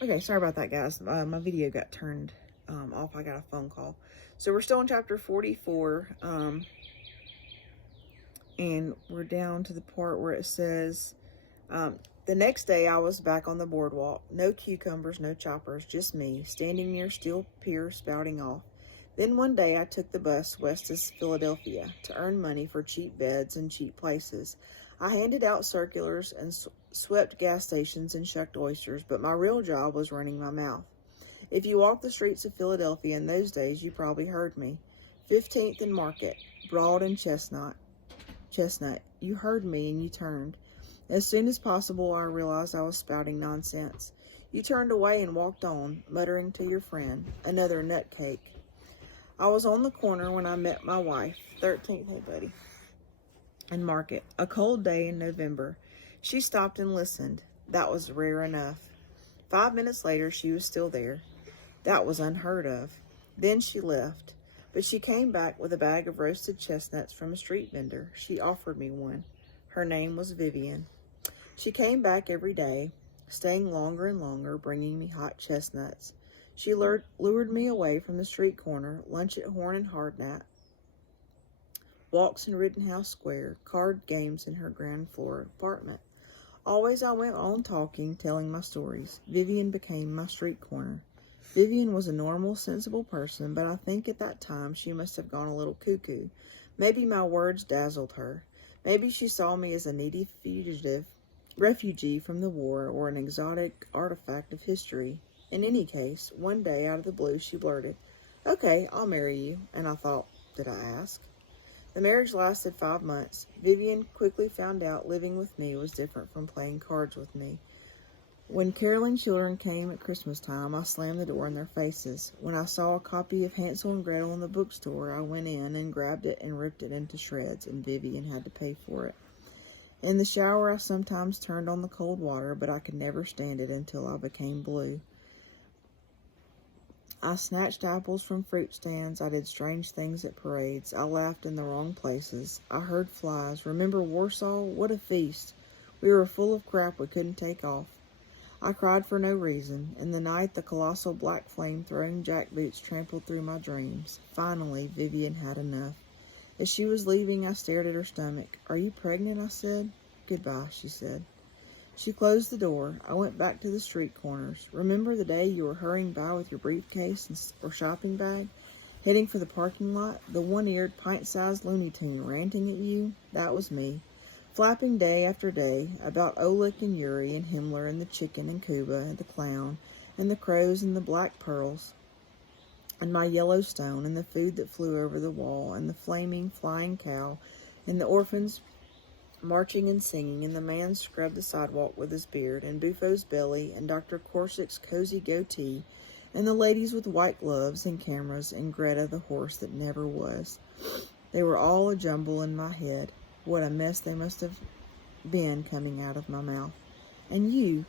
Okay, sorry about that, guys. My video got turned off. I got a phone call. So we're still in chapter 44, and we're down to the part where it says, the next day I was back on the boardwalk. No cucumbers, no choppers, just me, standing near Steel Pier spouting off. Then one day I took the bus west to Philadelphia to earn money for cheap beds and cheap places. I handed out circulars and swept gas stations and shucked oysters, but my real job was running my mouth. If you walked the streets of Philadelphia in those days, you probably heard me. 15th and Market, Broad and Chestnut. You heard me and you turned. As soon as possible, I realized I was spouting nonsense. You turned away and walked on, muttering to your friend, another nutcake. I was on the corner when I met my wife, 13th, hey buddy, and Market, a cold day in November. She stopped and listened. That was rare enough. 5 minutes later, she was still there. That was unheard of. Then she left, but she came back with a bag of roasted chestnuts from a street vendor. She offered me one. Her name was Vivian. She came back every day, staying longer and longer, bringing me hot chestnuts. She lured me away from the street corner, lunch at Horn and Hardnap, walks in Rittenhouse Square, card games in her ground floor apartment. Always I went on talking, telling my stories. Vivian became my street corner. Vivian was a normal, sensible person, but I think at that time she must have gone a little cuckoo. Maybe my words dazzled her. Maybe she saw me as a needy refugee from the war or an exotic artifact of history. In any case, one day out of the blue she blurted, "Okay, I'll marry you." And I thought, did I ask? The marriage lasted 5 months. Vivian quickly found out living with me was different from playing cards with me. When caroling children came at Christmas time, I slammed the door in their faces. When I saw a copy of Hansel and Gretel in the bookstore, I went in and grabbed it and ripped it into shreds, and Vivian had to pay for it. In the shower, I sometimes turned on the cold water, but I could never stand it until I became blue. I snatched apples from fruit stands. I did strange things at parades. I laughed in the wrong places. I heard flies. Remember Warsaw? What a feast. We were full of crap we couldn't take off. I cried for no reason. In the night, the colossal black flame-throwing jackboots trampled through my dreams. Finally, Vivian had enough. As she was leaving, I stared at her stomach. "Are you pregnant?" I said. "Goodbye," she said. She closed the door. I went back to the street corners. Remember the day you were hurrying by with your briefcase or shopping bag, heading for the parking lot? The one-eared, pint-sized Looney Tune ranting at you? That was me. Flapping day after day about Oleg and Yuri and Himmler and the chicken and Cuba and the clown and the crows and the black pearls and my Yellowstone and the food that flew over the wall and the flaming, flying cow and the orphans marching and singing, and the man scrubbed the sidewalk with his beard, and Buffo's belly, and Dr. Corsick's cozy goatee, and the ladies with white gloves and cameras, and Greta the horse that never was. They were all a jumble in my head. What a mess they must have been coming out of my mouth. And you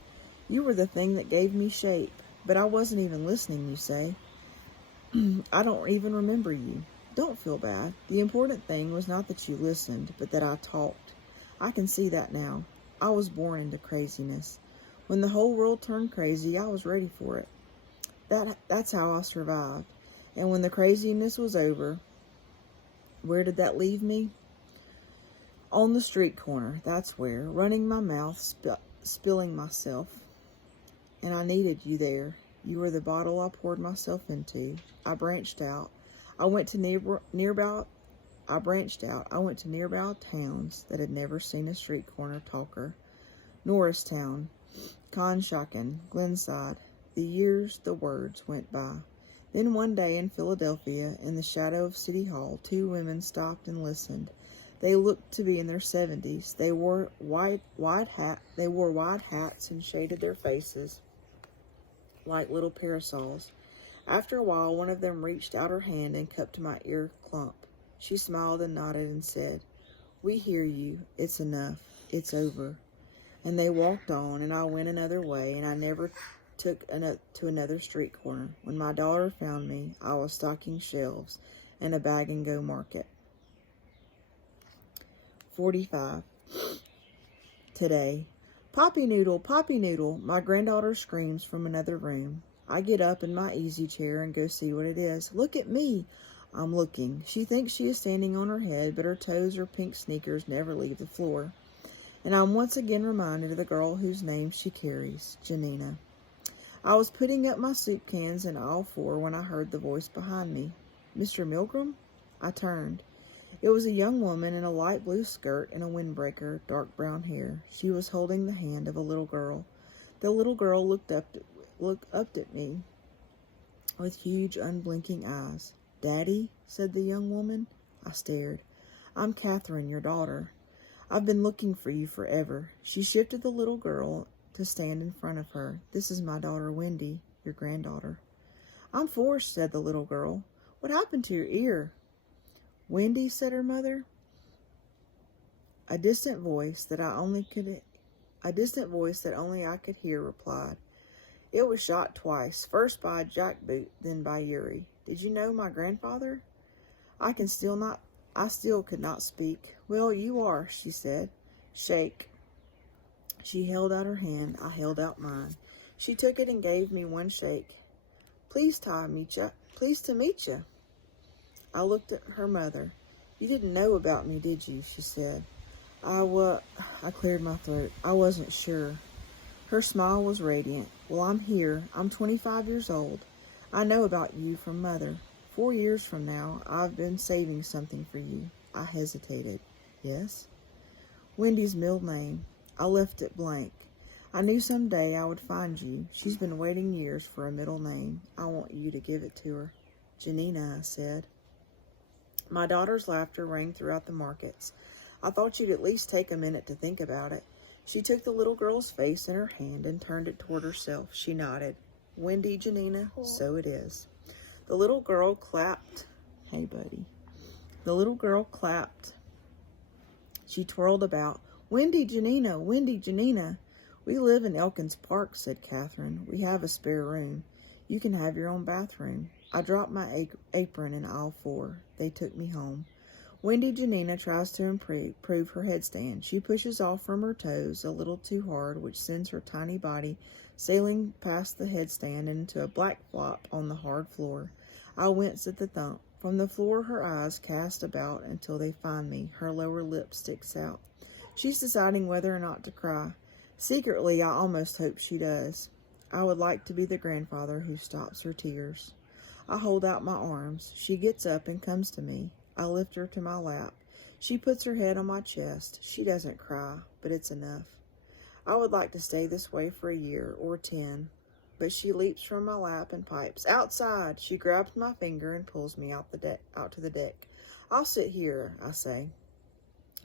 were the thing that gave me shape. But I wasn't even listening, you say. I don't even remember you. Don't feel bad. The important thing was not that you listened, but that I talked. I can see that now. I was born into craziness. When the whole world turned crazy, I was ready for it. That's how I survived. And when the craziness was over, where did that leave me? On the street corner, that's where, running my mouth, spilling myself. And I needed you there. You were the bottle I poured myself into. I branched out. I went to nearby towns that had never seen a street corner talker. Norristown, Conshohocken, Glenside. The years, the words went by. Then one day in Philadelphia, in the shadow of City Hall, 2 women stopped and listened. They looked to be in their 70s. They wore wide hats and shaded their faces like little parasols. After a while, one of them reached out her hand and cupped my ear clump. She smiled and nodded and said, "We hear you. It's enough. It's over." And they walked on, and I went another way, and I never took to another street corner. When my daughter found me, I was stocking shelves and a bag-and-go market. 45. Today, Poppy Noodle, my granddaughter screams from another room. I get up in my easy chair and go see what it is. Look at me! I'm looking. She thinks she is standing on her head, but her toes or pink sneakers never leave the floor. And I'm once again reminded of the girl whose name she carries, Janina. I was putting up my soup cans in aisle 4 when I heard the voice behind me. Mr. Milgram? I turned. It was a young woman in a light blue skirt and a windbreaker, dark brown hair. She was holding the hand of a little girl. The little girl looked up at me with huge, unblinking eyes. Daddy, said the young woman. I stared. I'm Catherine, your daughter. I've been looking for you forever. She shifted the little girl to stand in front of her. This is my daughter, Wendy, your granddaughter. I'm forced, said the little girl. What happened to your ear? Wendy, said her mother. A distant voice that only I could hear replied. It was shot twice, first by a jackboot, then by Yuri. Did you know my grandfather? I still could not speak. Well, you are, she said. Shake. She held out her hand. I held out mine. She took it and gave me one shake. Pleased to meet you. I looked at her mother. You didn't know about me, did you? She said. I cleared my throat. I wasn't sure. Her smile was radiant. Well, I'm here. I'm 25 years old. I know about you from Mother. 4 years from now, I've been saving something for you. I hesitated. Yes? Wendy's middle name. I left it blank. I knew someday I would find you. She's been waiting years for a middle name. I want you to give it to her. Janina, I said. My daughter's laughter rang throughout the markets. I thought you'd at least take a minute to think about it. She took the little girl's face in her hand and turned it toward herself. She nodded. Wendy, Janina, so it is. The little girl clapped. Hey, buddy. The little girl clapped. She twirled about. Wendy, Janina, Wendy, Janina. We live in Elkins Park, said Catherine. We have a spare room. You can have your own bathroom. I dropped my apron in aisle 4. They took me home. Wendy Janina tries to improve her headstand. She pushes off from her toes a little too hard, which sends her tiny body sailing past the headstand into a black flop on the hard floor. I wince at the thump. From the floor, her eyes cast about until they find me. Her lower lip sticks out. She's deciding whether or not to cry. Secretly, I almost hope she does. I would like to be the grandfather who stops her tears. I hold out my arms. She gets up and comes to me. I lift her to my lap. She puts her head on my chest. She doesn't cry, but it's enough. I would like to stay this way for a year or 10, but she leaps from my lap and pipes, "Outside!" She grabs my finger and pulls me out to the deck. "I'll sit here," I say.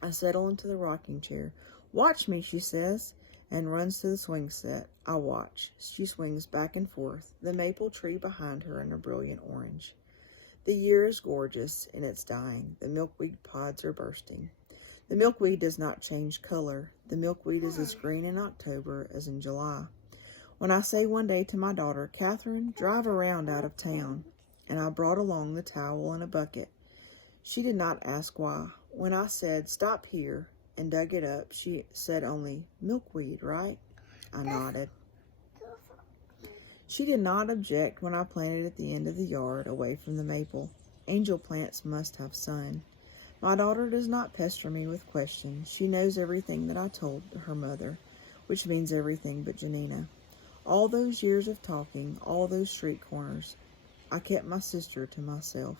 I settle into the rocking chair. "Watch me," she says, and runs to the swing set. I watch. She swings back and forth, the maple tree behind her in a brilliant orange. The year is gorgeous, and it's dying. The milkweed pods are bursting. The milkweed does not change color. The milkweed is as green in October as in July. When I say one day to my daughter, "Catherine, drive around out of town," and I brought along the towel and a bucket, she did not ask why. When I said, "Stop here," and dug it up, she said only, "Milkweed, right?" I nodded. She did not object when I planted at the end of the yard, away from the maple. Angel plants must have sun. My daughter does not pester me with questions. She knows everything that I told her mother, which means everything but Janina. All those years of talking, all those street corners, I kept my sister to myself.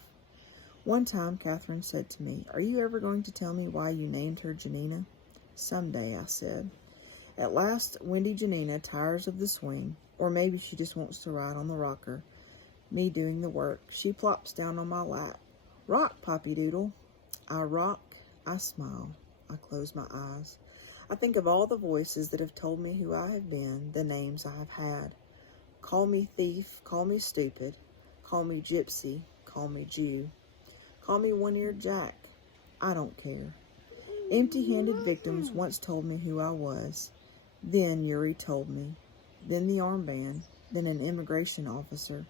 One time, Catherine said to me, "Are you ever going to tell me why you named her Janina?" "Someday," I said. At last, Wendy Janina tires of the swing, or maybe she just wants to ride on the rocker, me doing the work. She plops down on my lap. "Rock, Poppy Doodle." I rock, I smile, I close my eyes. I think of all the voices that have told me who I have been, the names I have had. Call me thief, call me stupid, call me gypsy, call me Jew, call me one-eared Jack. I don't care. Empty-handed victims once told me who I was. Then Yuri told me. Then the armband. Then an immigration officer.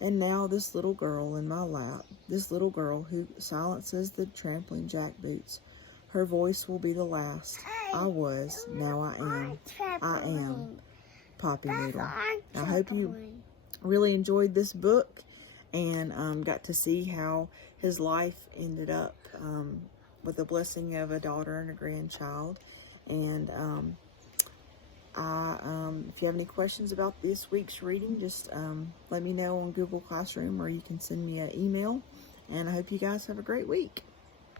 And now this little girl in my lap, this little girl who silences the trampling jackboots. Her voice will be the last. I was, now I am. I am Poppy Noodle. I hope you really enjoyed this book and got to see how his life ended up with the blessing of a daughter and a grandchild. And if you have any questions about this week's reading, just let me know on Google Classroom, or you can send me an email. And I hope you guys have a great week.